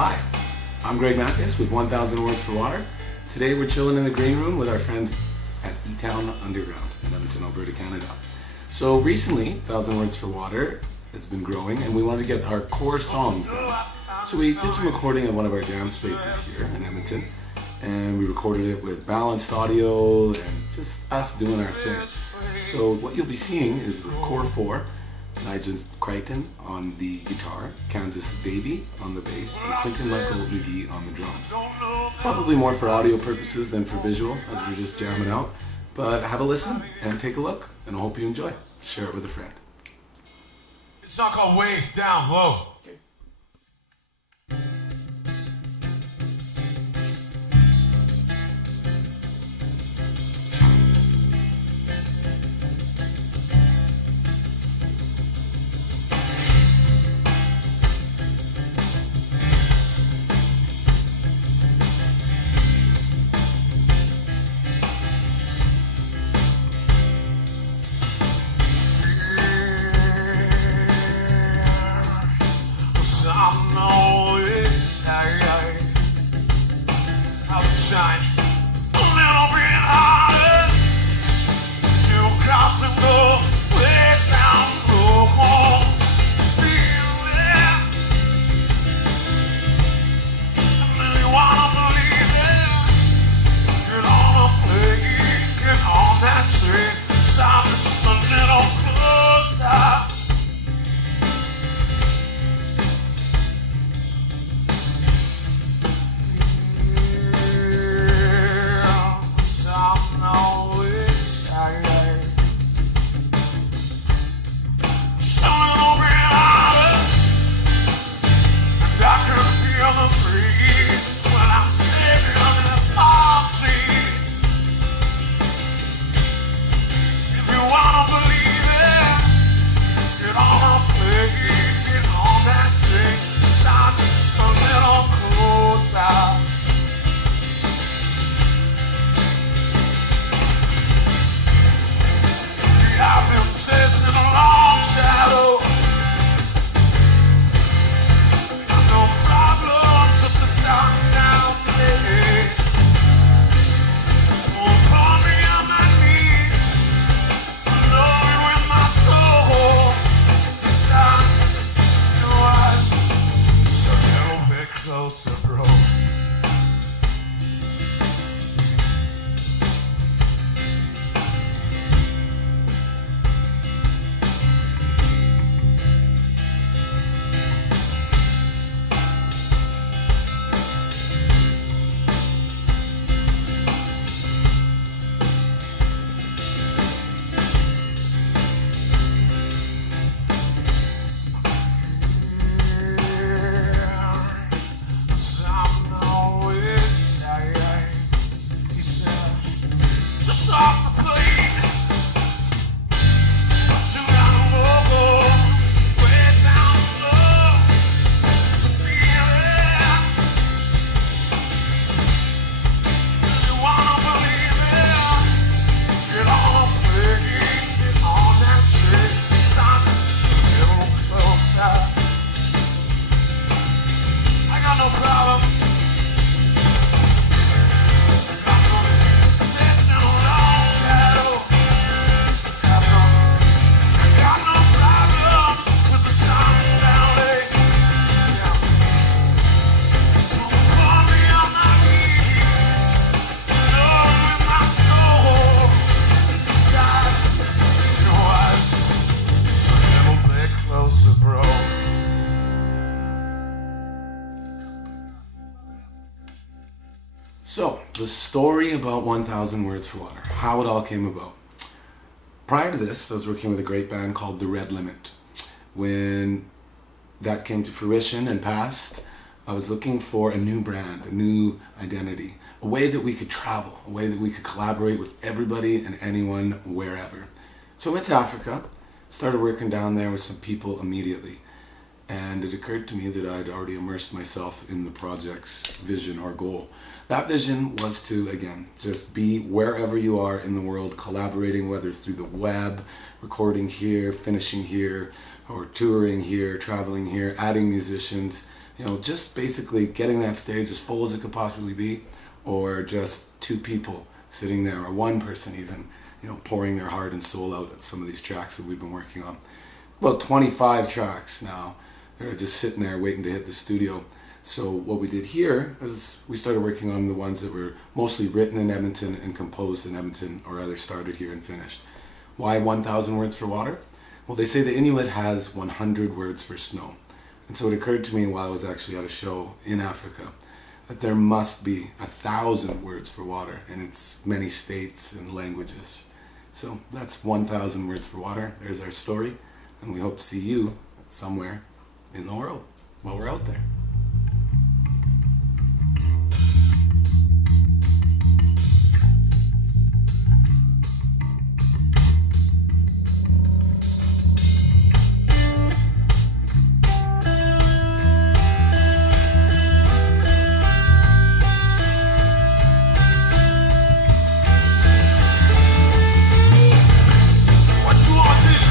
Hi, I'm Greg Mathis with 1000 Words for Water. Today we're chilling in the green room with our friends at E-Town Underground in Edmonton, Alberta, Canada. So recently, 1000 Words for Water has been growing and we wanted to get our core songs done. So we did some recording at one of our jam spaces here in Edmonton, and we recorded it with balanced audio and just us doing our thing. So what you'll be seeing is the core four: Nigel Crichton on the guitar, Kansas Davey on the bass, and Quentin Michael McGee on the drums. It's probably more for audio purposes than for visual, as we're just jamming out. But have a listen and take a look, and I hope you enjoy. Share it with a friend. It's not called Way Down Low. Shine a little bit harder. You got to go way down low. Feel it. And you wanna believe it. Get on a plane, get on that train. Stop just a little closer. So, the story about 1000 Words for Water, how it all came about. Prior to this, I was working with a great band called The Red Limit. When that came to fruition and passed, I was looking for a new brand, a new identity, a way that we could travel, a way that we could collaborate with everybody and anyone, wherever. So I went to Africa, started working down there with some people immediately. And it occurred to me that I'd already immersed myself in the project's vision or goal. That vision was to, again, just be wherever you are in the world, collaborating, whether through the web, recording here, finishing here, or touring here, traveling here, adding musicians, just basically getting that stage as full as it could possibly be, or just two people sitting there, or one person even, pouring their heart and soul out at some of these tracks that we've been working on. About 25 tracks now that are just sitting there waiting to hit the studio. So what we did here is we started working on the ones that were mostly written in Edmonton and composed in Edmonton, or rather started here and finished. Why 1,000 words for water? Well, they say the Inuit has 100 words for snow. And so it occurred to me while I was actually at a show in Africa that there must be 1,000 words for water in its many states and languages. So that's 1,000 words for water. There's our story, and we hope to see you somewhere in the world while we're out there.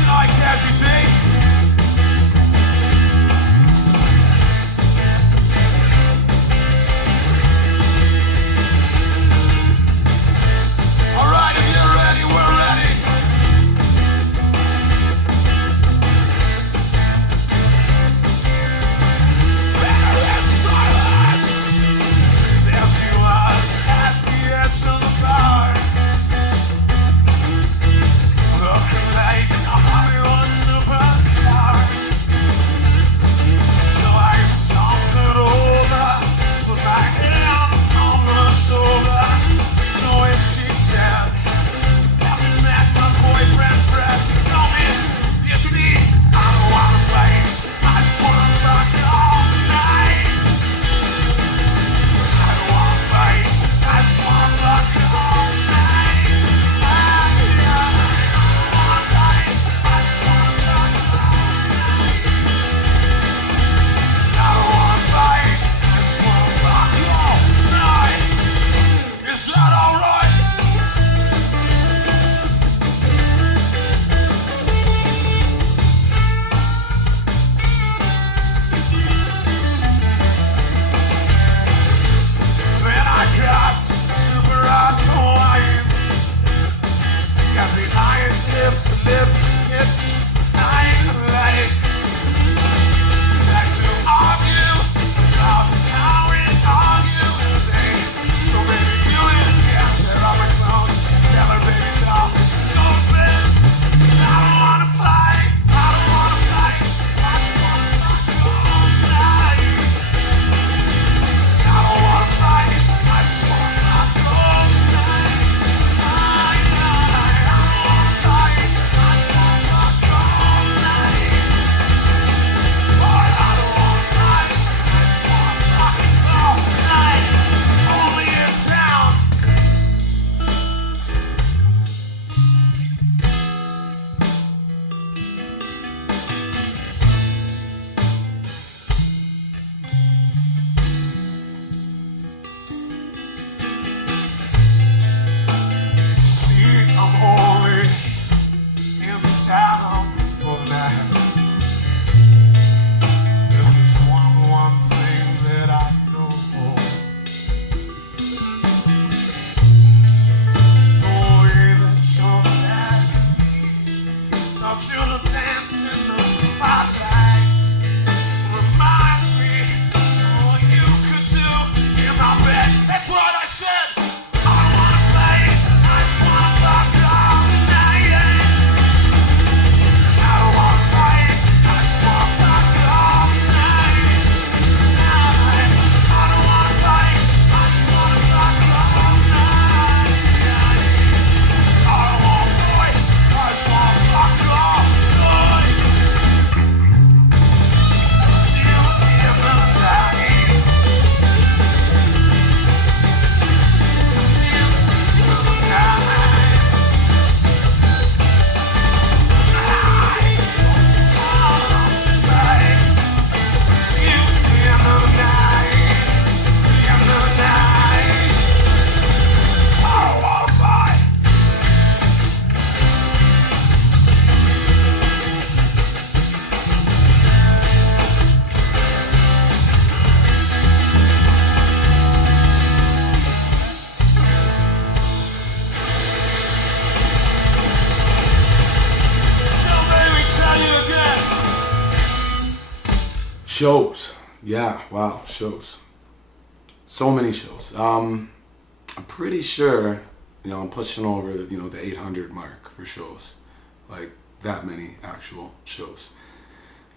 Tonight, Cassie T. Shows. Yeah, wow, shows. So many shows. I'm pretty sure, I'm pushing over, the 800 mark for shows. Like, that many actual shows.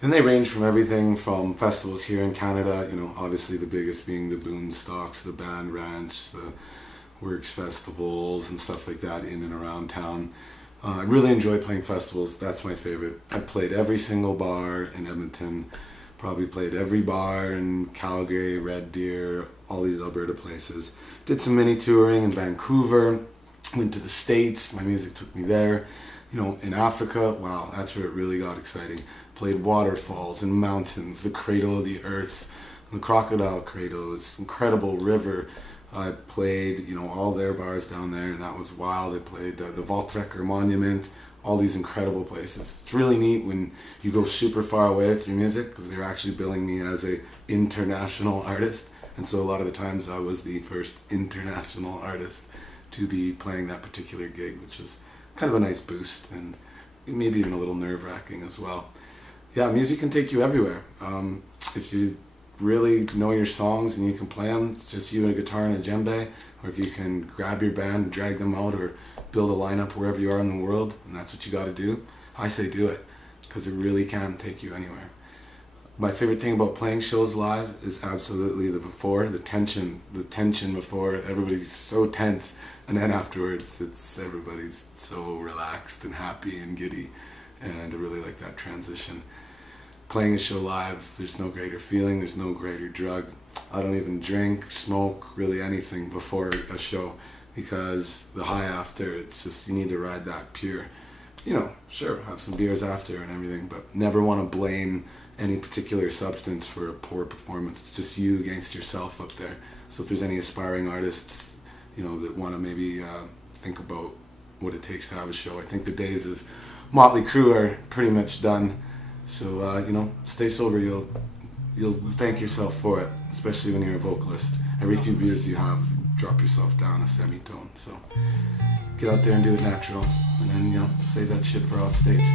And they range from everything from festivals here in Canada, obviously the biggest being the Boondocks, the Band Ranch, the Works festivals and stuff like that in and around town. I really enjoy playing festivals. That's my favorite. I've played every single bar in Edmonton, probably played every bar in Calgary, Red Deer, all these Alberta places. Did some mini touring in Vancouver, went to the States, my music took me there. In Africa, wow, that's where it really got exciting. Played waterfalls and mountains, the cradle of the earth, the Crocodile Cradle, this incredible river. I played, all their bars down there, and that was wild. I played the Voltrekker Monument, all these incredible places. It's really neat when you go super far away with your music, because they're actually billing me as a international artist. And so a lot of the times I was the first international artist to be playing that particular gig, which was kind of a nice boost and maybe even a little nerve-wracking as well. Yeah, music can take you everywhere. If you really know your songs and you can play them, it's just you and a guitar and a djembe, or if you can grab your band and drag them out or build a lineup wherever you are in the world, and that's what you got to do, I say do it, because it really can take you anywhere. My favorite thing about playing shows live is absolutely the tension before. Everybody's so tense, and then afterwards everybody's so relaxed and happy and giddy, and I really like that transition. Playing a show live, there's no greater feeling, there's no greater drug. I don't even drink, smoke, really anything before a show, because the high after, it's just, you need to ride that pure. Sure, have some beers after and everything, but never want to blame any particular substance for a poor performance. It's just you against yourself up there. So if there's any aspiring artists, that want to maybe think about what it takes to have a show, I think the days of Motley Crue are pretty much done. So, stay sober. You'll thank yourself for it, especially when you're a vocalist. Every few beers you have, drop yourself down a semitone. So get out there and do it natural, and then, save that shit for off stage.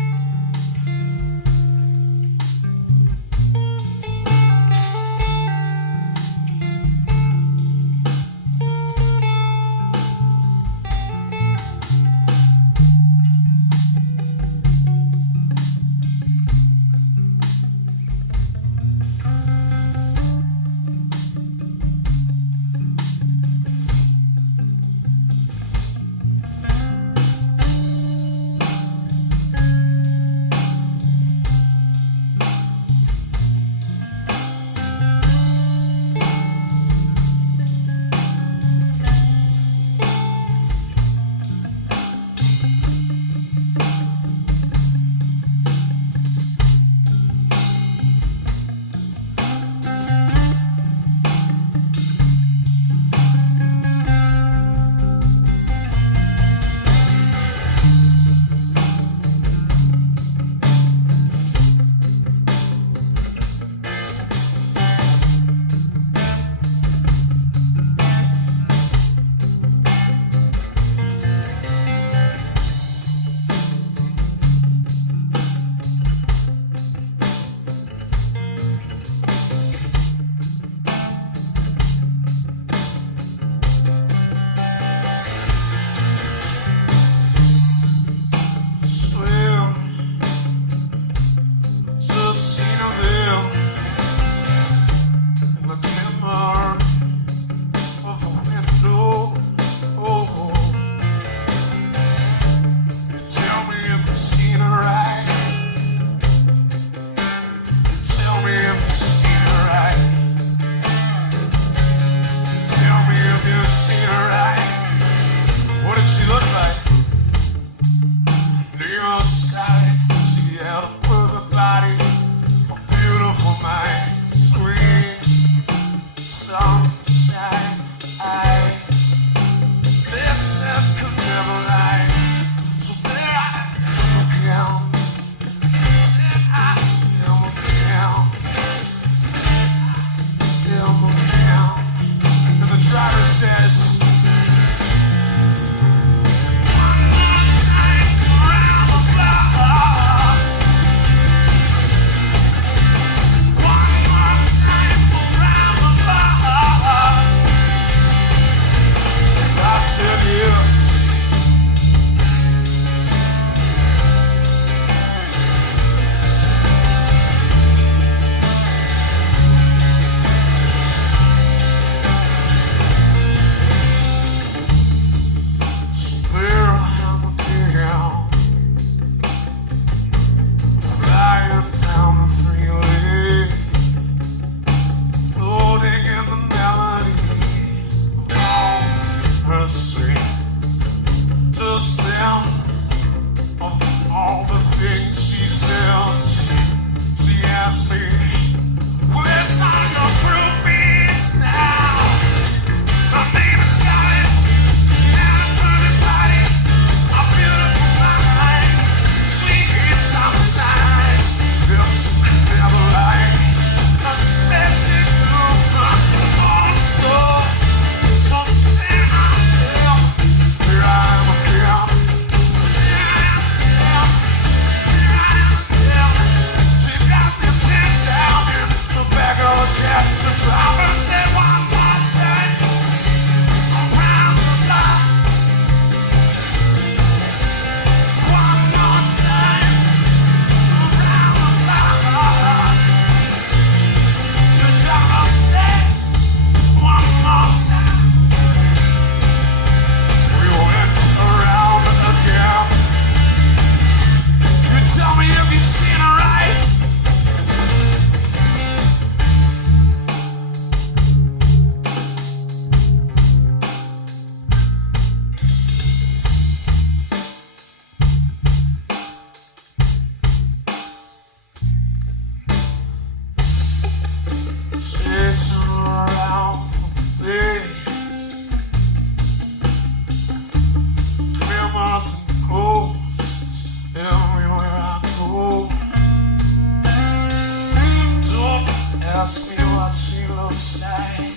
ask me what she looks like.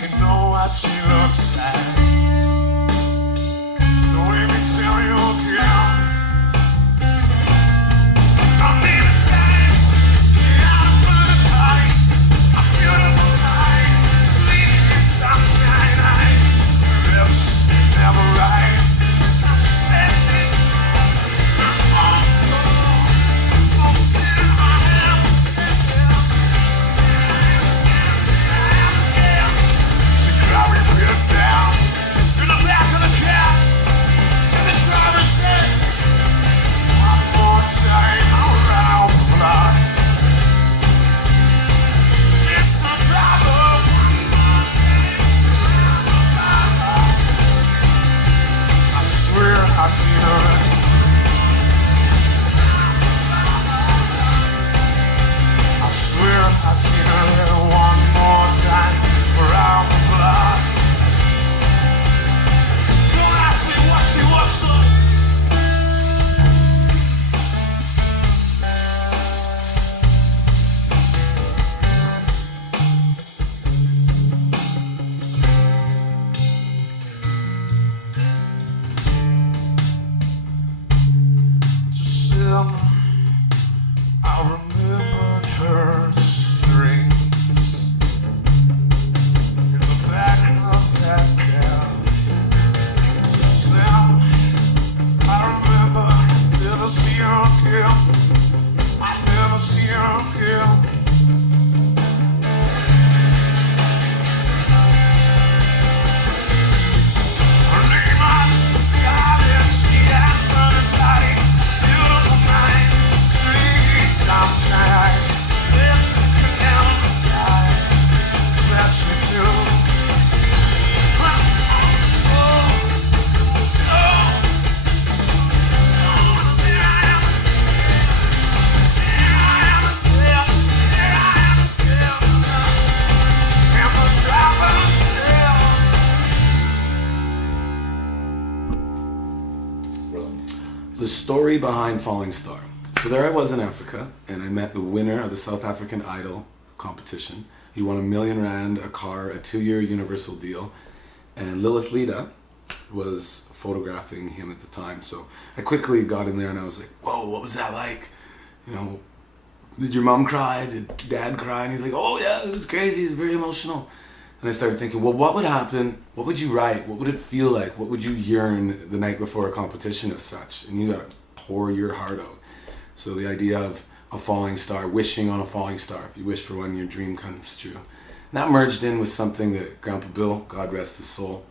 You know what she looks like. So let me tell you again. I need a sense. Get out of the party. A beautiful night. Sleeping sunshine eyes. Lips never right. I'm sexy. I'm awesome. So good I am. Carry me down in the back of the cab, and the driver said, one more time around the block. It's the driver, one more time around the block. I swear I seen her. I swear I seen her one more time around the block. Don't ask me what she looks like. Just then, I remembered her strings in the back of that cab. Then I remember never see her again. I never see her again. Her name was Scarlett. She had burning body, beautiful mind, sweet sunshine, lips can never die. Said she too. The story behind Falling Star. So there I was in Africa, and I met the winner of the South African Idol competition. He won R1 million, a car, a 2-year Universal deal, and Lilith Leda was photographing him at the time. So I quickly got in there and I was like, whoa, what was that like? You know, did your mom cry? Did dad cry? And he's like, oh yeah, it was crazy, it was very emotional. And I started thinking, well, what would happen? What would you write? What would it feel like? What would you yearn the night before a competition as such? And you gotta pour your heart out. So the idea of a falling star, wishing on a falling star. If you wish for one, your dream comes true. And that merged in with something that Grandpa Bill, God rest his soul,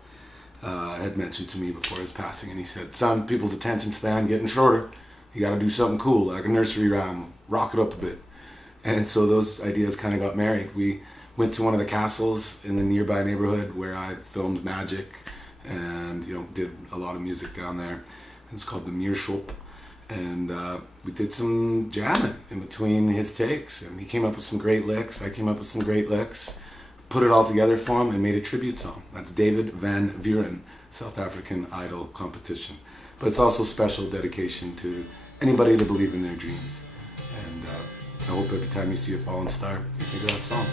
had mentioned to me before his passing. And he said, son, people's attention span getting shorter. You gotta do something cool, like a nursery rhyme, rock it up a bit. And so those ideas kind of got married. We went to one of the castles in the nearby neighborhood where I filmed Magic and, you know, did a lot of music down there. It's called the Meerschop. And we did some jamming in between his takes. And he came up with some great licks. I came up with some great licks. Put it all together for him and made a tribute song. That's David Van Vuren, South African Idol competition. But it's also special dedication to anybody to believe in their dreams. And I hope every time you see a fallen star, you think of that song.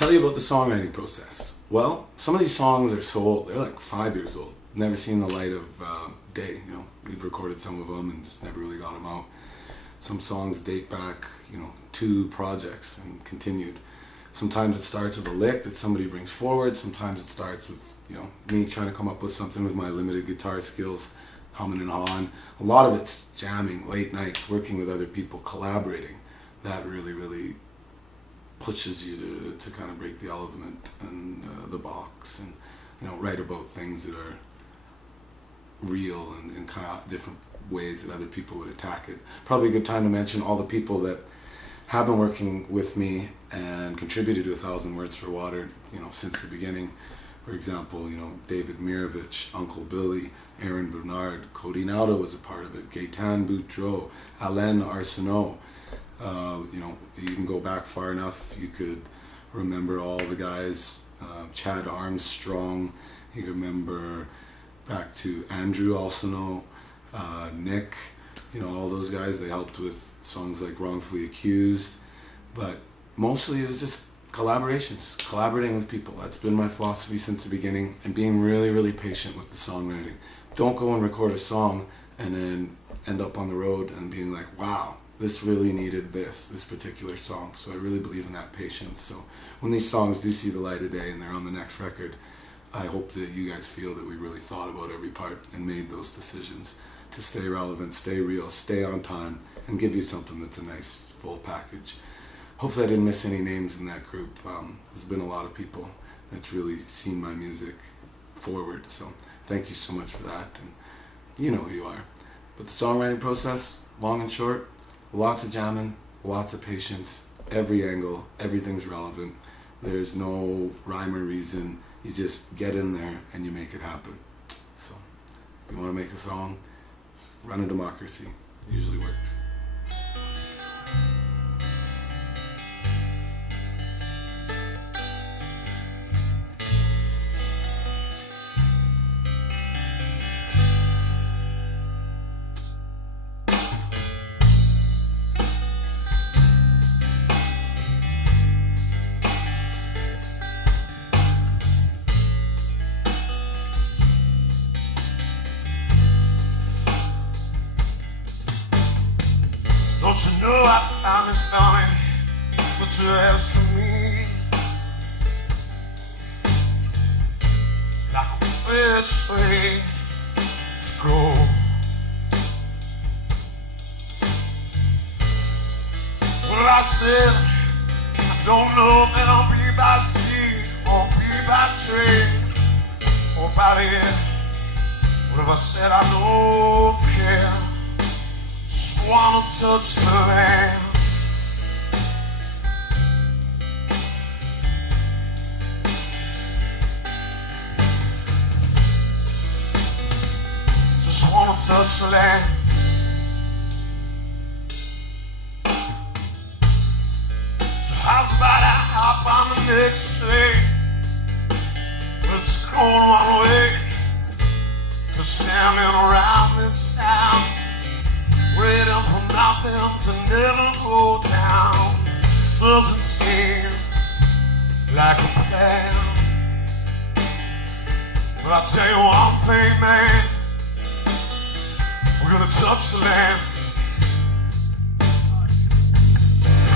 tell you about the songwriting process. Well, some of these songs are so old, they're like 5 years old. Never seen the light of day, you know. We've recorded some of them and just never really got them out. Some songs date back, you know, 2 projects and continued. Sometimes it starts with a lick that somebody brings forward. Sometimes it starts with, you know, me trying to come up with something with my limited guitar skills, humming and hawing. A lot of it's jamming, late nights, working with other people, collaborating. That really, really pushes you to kind of break the element and the box and, you know, write about things that are real and kind of different ways that other people would attack it. Probably a good time to mention all the people that have been working with me and contributed to 1,000 Words for Water, you know, since the beginning. For example, you know, David Mirovich, Uncle Billy, Aaron Bernard, Cody Naudo was a part of it, Gaetan Boutreau, Alain Arsenault. You know, you can go back far enough, you could remember all the guys, Chad Armstrong, you can remember back to Andrew Arsenault, Nick, you know, all those guys. They helped with songs like Wrongfully Accused, but mostly it was just collaborations, collaborating with people. That's been my philosophy since the beginning, and being really, really patient with the songwriting. Don't go and record a song and then end up on the road and being like, wow, this really needed this particular song. So I really believe in that patience. So when these songs do see the light of day and they're on the next record, I hope that you guys feel that we really thought about every part and made those decisions to stay relevant, stay real, stay on time, and give you something that's a nice full package. Hopefully I didn't miss any names in that group. There's been a lot of people that's really seen my music forward, so thank you so much for that, and you know who you are. But the songwriting process, long and short, lots of jamming, lots of patience, every angle, everything's relevant. There's no rhyme or reason. You just get in there and you make it happen. So if you want to make a song, run a democracy. It usually works. Don't you know I found it funny what you asked for me? Like a red tree to go. Well, I said I don't know if it'll be by sea or be by train or by the air. What if I said I don't care? Just wanna touch the land. Just wanna touch the land. So how's about I hop on the next train? Let's go one way. 'Cause standing around this town, waiting for nothing to never go down, doesn't seem like a plan. But I'll tell you one thing, man, we're gonna touch the land. I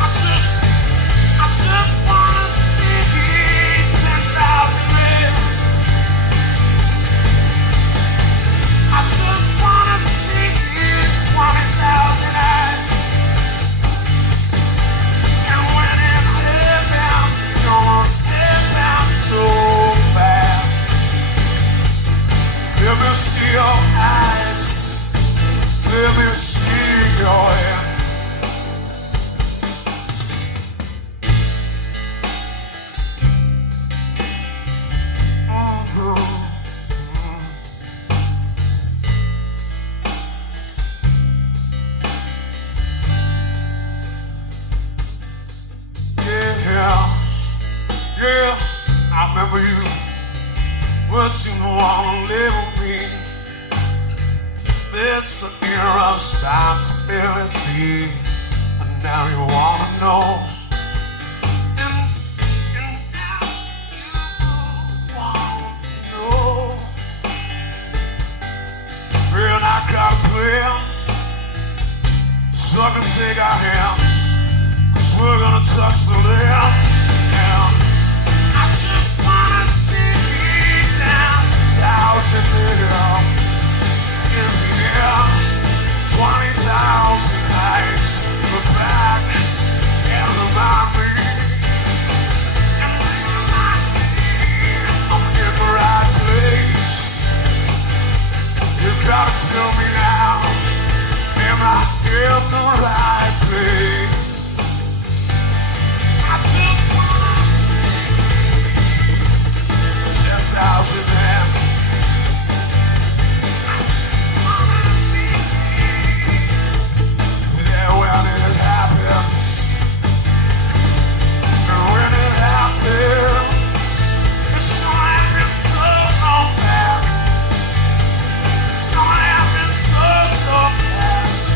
just wanna see 10,000 men. I just wanna see 20,000 eyes. And when it head down, so fast. Let me see your eyes. Let me see your hair. Yeah, I remember you, but you don't wanna live with me. It's an irresponsibility, and now you wanna know. And gonna take our hands, 'cause we're gonna touch the land. And I just wanna see 10,000 millions in the air, 20,000 nights. Look back and remind me, and remind me I'm in the right place. You gotta tell me now, am I in the right place? I just wanna see 10,000 men. I just wanna be there when it happens. And when it happens, it's gonna happen so fast. It's gonna happen so fast.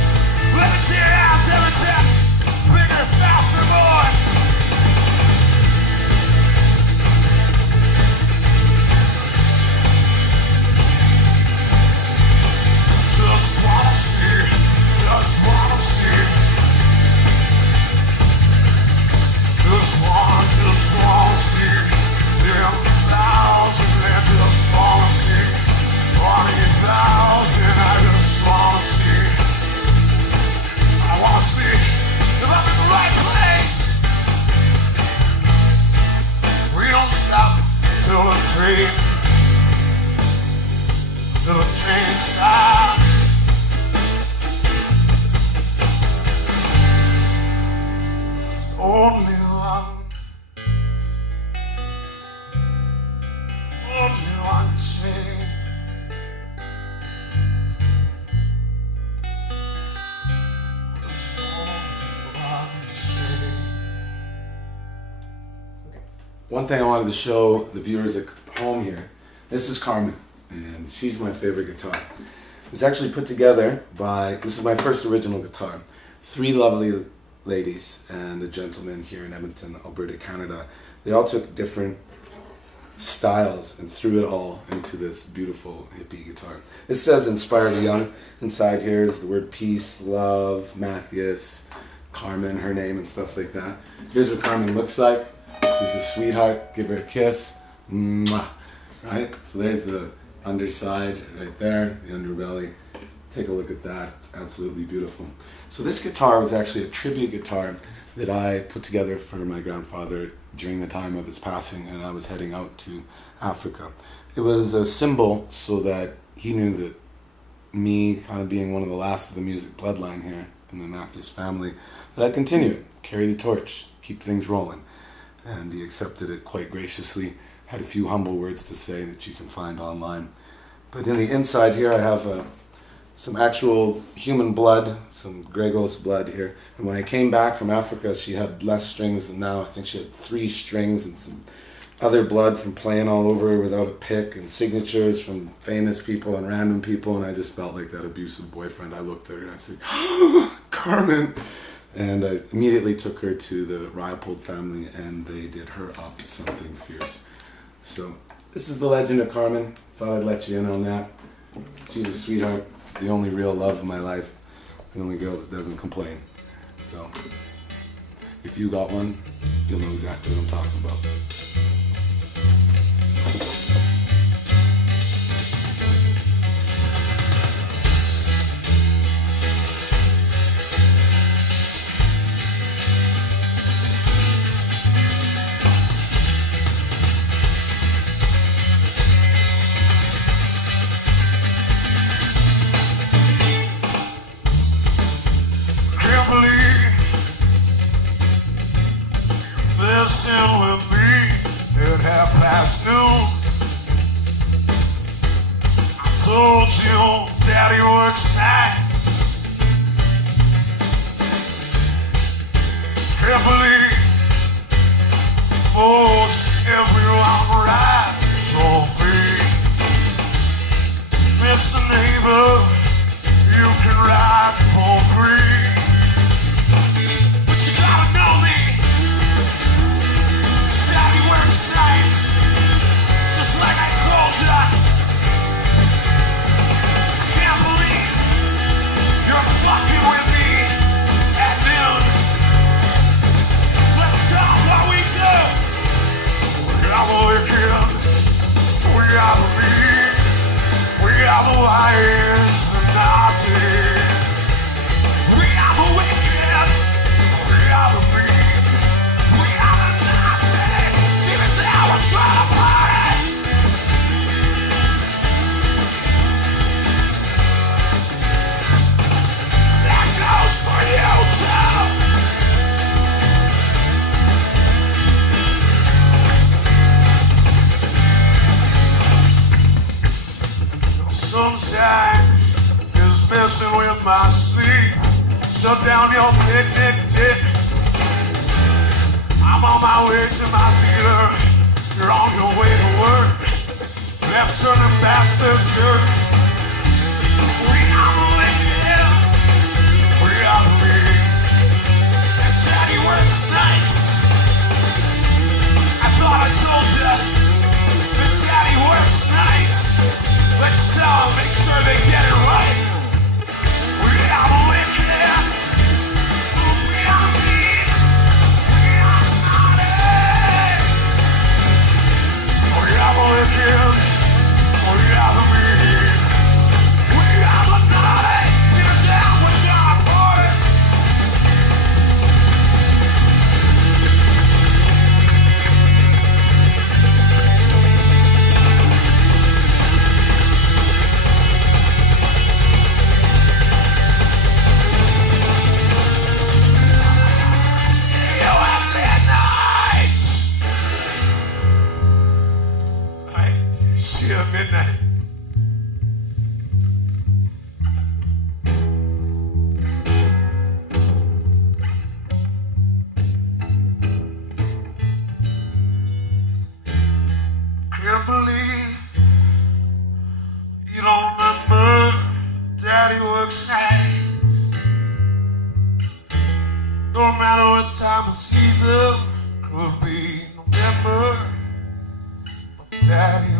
Let me see your hands, every step. Bigger, faster, boy. Just wanna see, just wanna see. Just wanna see. 10,000 and just wanna see. 20,000, I just wanna see. I wanna see if I'm in the right place. We don't stop till the train stops. There's only one train. One thing I wanted to show the viewers at home here, this is Carmen, and she's my favorite guitar. It was actually put together by, this is my first original guitar, 3 lovely ladies and a gentleman here in Edmonton, Alberta, Canada. They all took different styles and threw it all into this beautiful hippie guitar. It says Inspire the Young. Inside here is the word peace, love, Matthias, Carmen, her name and stuff like that. Here's what Carmen looks like. She's a sweetheart. Give her a kiss. Mwah. Right? So there's the underside right there, the underbelly. Take a look at that. It's absolutely beautiful. So this guitar was actually a tribute guitar that I put together for my grandfather during the time of his passing, and I was heading out to Africa. It was a symbol so that he knew that me kind of being one of the last of the music bloodline here in the Matthias family, that I'd continue it, carry the torch, keep things rolling. And he accepted it quite graciously. Had a few humble words to say that you can find online. But in the inside here I have some actual human blood, some Gregos blood here. And when I came back from Africa, she had less strings than now. I think she had 3 strings and some other blood from playing all over her without a pick, and signatures from famous people and random people. And I just felt like that abusive boyfriend. I looked at her and I said, Carmen! And I immediately took her to the Riopold family, and they did her up something fierce. So this is the legend of Carmen. Thought I'd let you in on that. She's a sweetheart, the only real love of my life, the only girl that doesn't complain. So if you got one, you'll know exactly what I'm talking about. Listen with me at 2:30. I told you Daddy works nights. Can't believe most everyone rides for free. Mr. Neighbor, you can ride for free. But you gotta know me. Nights, just like I told ya. I can't believe are the wicked, we are the mean, we are the wise and naughty. We are the wicked, we are the mean, we are the naughty. Give it down, we're trying to party. That goes for you too. Sunshine is messing with my sleep. Shut down your picnic tent. I'm on my way to my dealer. You're on your way to work. Left turning bastard jerk. We are the wicked. We are the weak. And Daddy works nights. I thought I told you that Daddy works nights. Let's make sure they get it right. We are the wicked. We are mean. We are naughty. We are the wicked. We are the mean. We are the naughty. Get down with your party. Midnight. Can't believe you don't remember Daddy works nights. No matter what time of season, could be November, but Daddy